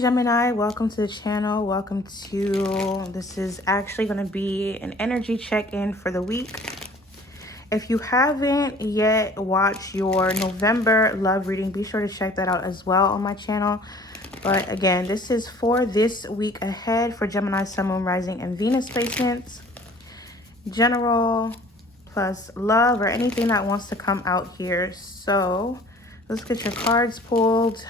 Gemini, welcome to the channel. Welcome to, this is actually going to be an energy check-in for the week. If you haven't yet watched your November love reading, be sure to check that out as well on my channel. But again, this is for this week ahead for Gemini, Sun, Moon, Rising, and Venus placements. General plus love or anything that wants to come out here. So let's get your cards pulled.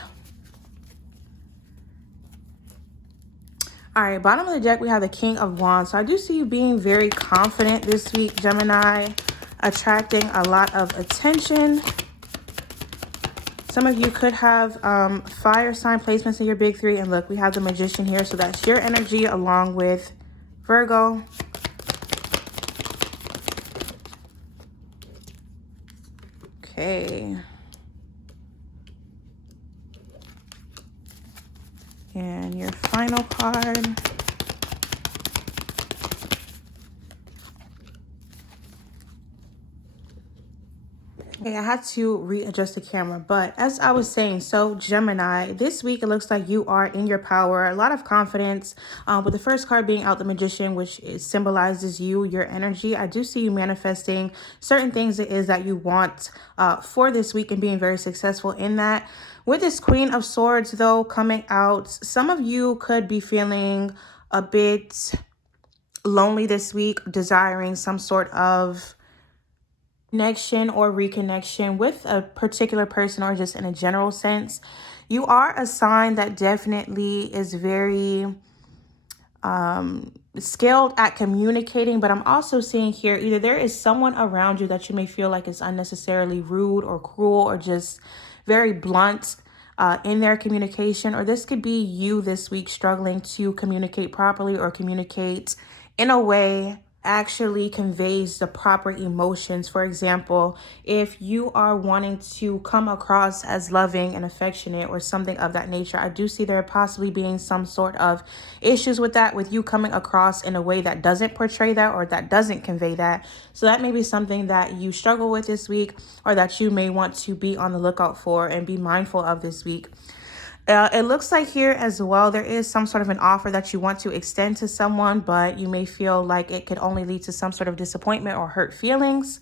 All right, bottom of the deck, we have the King of Wands. So I do see you being very confident this week, Gemini, attracting a lot of attention. Some of you could have fire sign placements in your big three. And look, we have the Magician here. So that's your energy along with Virgo. Okay. And your final card. Okay, I had to readjust the camera, but as I was saying, so Gemini, this week it looks like you are in your power, a lot of confidence, with the first card being out the Magician, which symbolizes you, your energy. I do see you manifesting certain things it is that you want for this week and being very successful in that. With this Queen of Swords, though, coming out, some of you could be feeling a bit lonely this week, desiring some sort of connection or reconnection with a particular person or just in a general sense. You are a sign that definitely is very skilled at communicating, but I'm also seeing here either there is someone around you that you may feel like is unnecessarily rude or cruel or just very blunt in their communication, or this could be you this week struggling to communicate properly or communicate in a way actually conveys the proper emotions. For example, if you are wanting to come across as loving and affectionate or something of that nature, I do see there possibly being some sort of issues with that, with you coming across in a way that doesn't portray that or that doesn't convey that. So that may be something that you struggle with this week or that you may want to be on the lookout for and be mindful of this week. It looks like here as well, there is some sort of an offer that you want to extend to someone, but you may feel like it could only lead to some sort of disappointment or hurt feelings.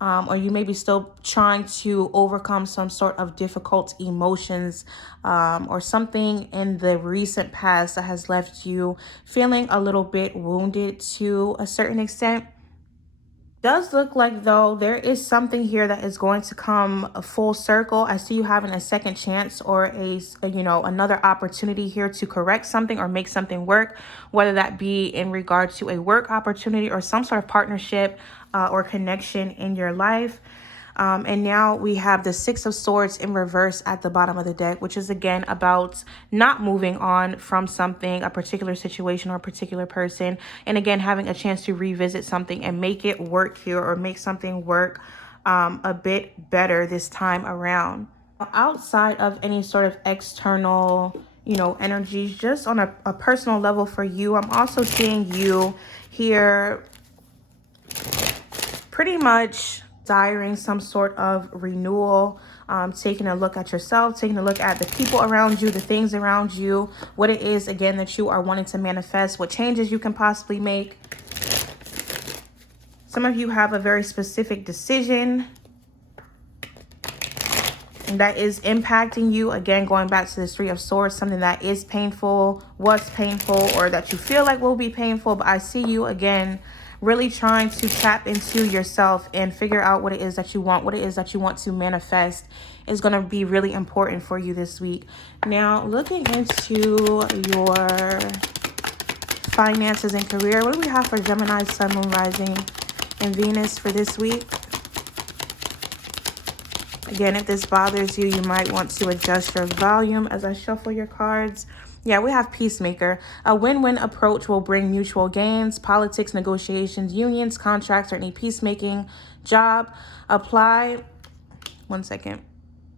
Or you may be still trying to overcome some sort of difficult emotions or something in the recent past that has left you feeling a little bit wounded to a certain extent. Does look like, though, there is something here that is going to come full circle. I see you having a second chance or another opportunity here to correct something or make something work, whether that be in regard to a work opportunity or some sort of partnership or connection in your life. And now we have the Six of Swords in reverse at the bottom of the deck, which is again about not moving on from something, a particular situation or a particular person. And again, having a chance to revisit something and make it work here or make something work a bit better this time around. Outside of any sort of external, energies, just on a personal level for you, I'm also seeing you here pretty much desiring some sort of renewal, taking a look at yourself, taking a look at the people around you, the things around you, what it is, again, that you are wanting to manifest, what changes you can possibly make. Some of you have a very specific decision that is impacting you. Again, going back to this Three of Swords, something that is painful, was painful, or that you feel like will be painful. But I see you, again, really trying to tap into yourself and figure out what it is that you want, what it is that you want to manifest is going to be really important for you this week. Now, looking into your finances and career, what do we have for Gemini, Sun, Moon, Rising, and Venus for this week? Again, if this bothers you, you might want to adjust your volume as I shuffle your cards. Yeah, we have Peacemaker. A win-win approach will bring mutual gains. Politics, negotiations, unions, contracts, or any peacemaking job. Apply. One second.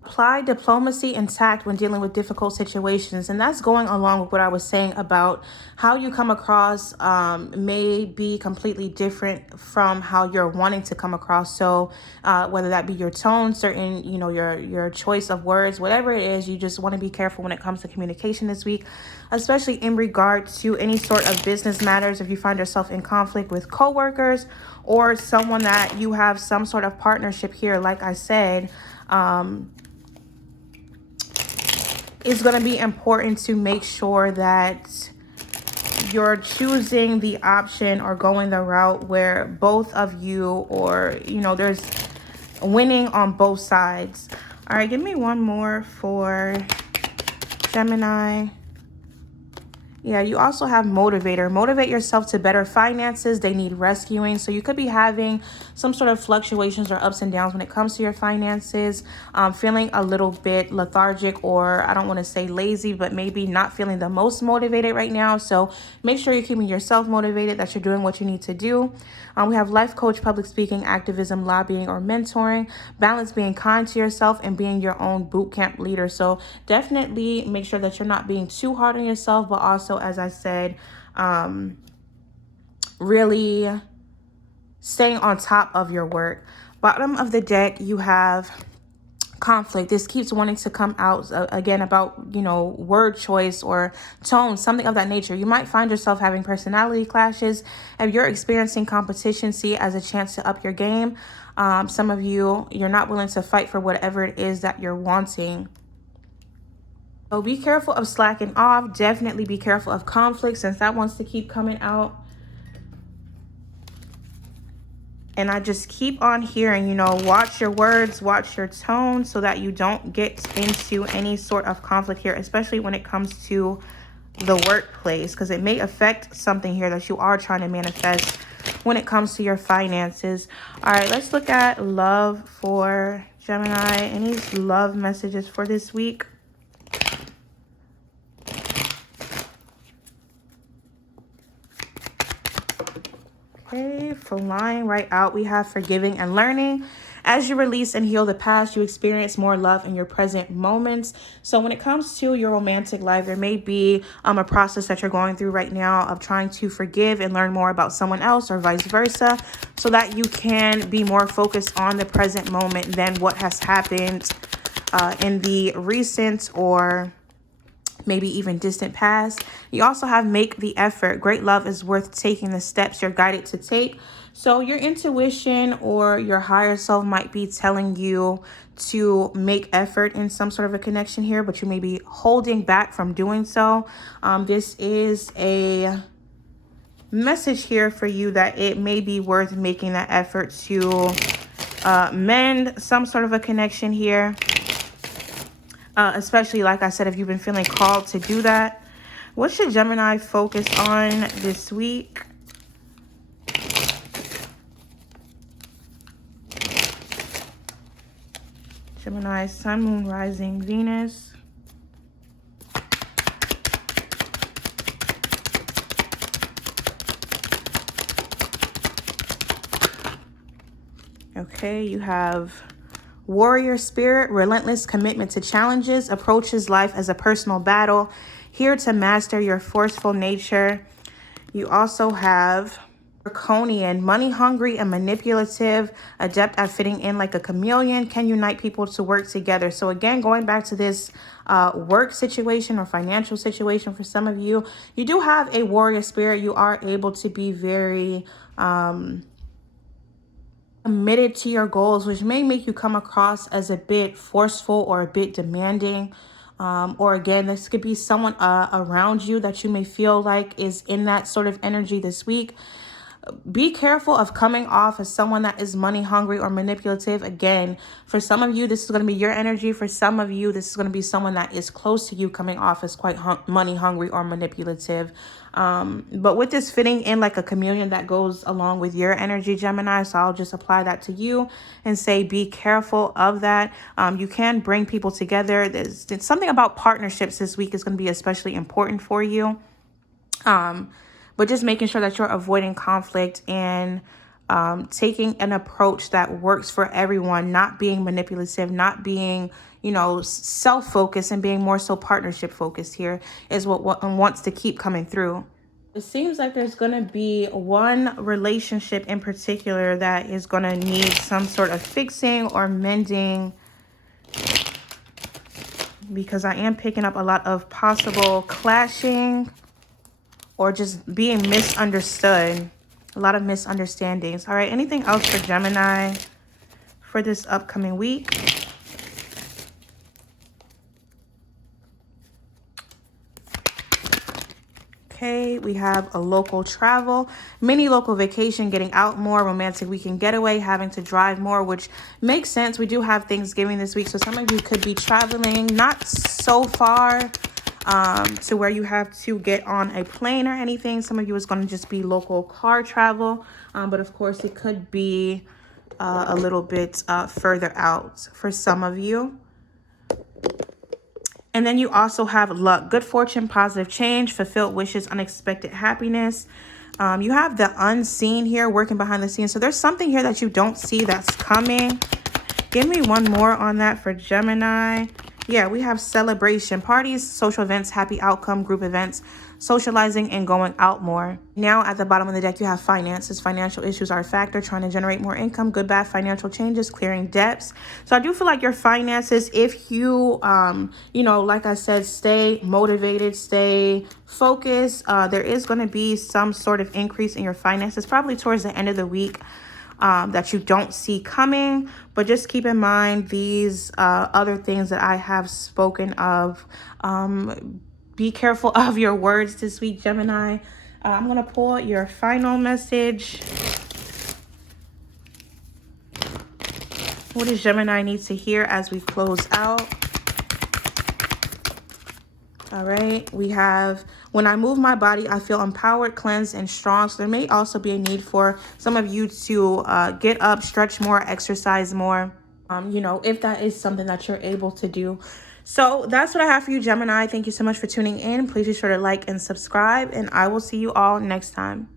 Apply diplomacy and tact when dealing with difficult situations. And that's going along with what I was saying about how you come across may be completely different from how you're wanting to come across. So whether that be your tone, certain, your choice of words, whatever it is, you just want to be careful when it comes to communication this week, especially in regard to any sort of business matters. If you find yourself in conflict with coworkers or someone that you have some sort of partnership here, like I said, it's going to be important to make sure that you're choosing the option or going the route where both of you, or, there's winning on both sides. All right, give me one more for Gemini. Yeah, you also have motivator. Motivate yourself to better finances. They need rescuing. So you could be having some sort of fluctuations or ups and downs when it comes to your finances. Feeling a little bit lethargic, or I don't want to say lazy, but maybe not feeling the most motivated right now. So make sure you're keeping yourself motivated, that you're doing what you need to do. We have life coach, public speaking, activism, lobbying, or mentoring. Balance being kind to yourself and being your own boot camp leader. So definitely make sure that you're not being too hard on yourself, but also, as I said, really staying on top of your work. Bottom of the deck, you have conflict. This keeps wanting to come out again about, word choice or tone, something of that nature. You might find yourself having personality clashes. If you're experiencing competition, see it as a chance to up your game. Some of you, you're not willing to fight for whatever it is that you're wanting. So be careful of slacking off. Definitely be careful of conflict, since that wants to keep coming out. And I just keep on hearing, watch your words, watch your tone, so that you don't get into any sort of conflict here, especially when it comes to the workplace, because it may affect something here that you are trying to manifest when it comes to your finances. All right, let's look at love for Gemini. Any love messages for this week? Okay, flying right out, we have forgiving and learning. As you release and heal the past, you experience more love in your present moments. So when it comes to your romantic life, there may be a process that you're going through right now of trying to forgive and learn more about someone else, or vice versa, so that you can be more focused on the present moment than what has happened in the recent or maybe even distant past. You also have make the effort. Great love is worth taking the steps you're guided to take. So your intuition or your higher self might be telling you to make effort in some sort of a connection here, but you may be holding back from doing so. This is a message here for you that it may be worth making that effort to mend some sort of a connection here. Especially, like I said, if you've been feeling called to do that. What should Gemini focus on this week? Gemini, Sun, Moon, Rising, Venus. Okay, you have warrior spirit, relentless commitment to challenges, approaches life as a personal battle, here to master your forceful nature. You also have draconian, money hungry and manipulative, adept at fitting in like a chameleon, can unite people to work together. So again, going back to this work situation or financial situation for some of you, you do have a warrior spirit. You are able to be very committed to your goals, which may make you come across as a bit forceful or a bit demanding. Or again, this could be someone around you that you may feel like is in that sort of energy this week. Be careful of coming off as someone that is money hungry or manipulative. Again, for some of you, this is going to be your energy. For some of you, this is going to be someone that is close to you coming off as quite money hungry or manipulative. But with this fitting in like a chameleon, that goes along with your energy, Gemini. So I'll just apply that to you and say, be careful of that. You can bring people together. There's something about partnerships this week is going to be especially important for you. But just making sure that you're avoiding conflict and taking an approach that works for everyone, not being manipulative, not being, you know, self-focused, and being more so partnership focused here is what wants to keep coming through. It seems like there's going to be one relationship in particular that is going to need some sort of fixing or mending, because I am picking up a lot of possible clashing or just being misunderstood. A lot of misunderstandings. All right, anything else for Gemini for this upcoming week? Okay, we have a local travel, mini local vacation, getting out more, romantic weekend getaway, having to drive more, which makes sense. We do have Thanksgiving this week, so some of you could be traveling not so far to where you have to get on a plane or anything. Some of you is going to just be local car travel, but of course it could be a little bit further out for some of you. And then you also have luck, good fortune, positive change, fulfilled wishes, unexpected happiness. You have the unseen here working behind the scenes. So there's something here that you don't see that's coming. Give me one more on that for Gemini. Yeah, we have celebration, parties, social events, happy outcome, group events, socializing, and going out more. Now at the bottom of the deck, you have finances. Financial issues are a factor, trying to generate more income, good, bad financial changes, clearing debts. So I do feel like your finances, if you, you know, like I said, stay motivated, stay focused, there is going to be some sort of increase in your finances, probably towards the end of the week. That you don't see coming, but just keep in mind these other things that I have spoken of. Be careful of your words this week, Gemini. I'm going to pull your final message. What does Gemini need to hear as we close out? All right, we have, when I move my body, I feel empowered, cleansed, and strong. So there may also be a need for some of you to get up, stretch more, exercise more, you know, if that is something that you're able to do. So that's what I have for you, Gemini. Thank you so much for tuning in. Please be sure to like and subscribe, and I will see you all next time.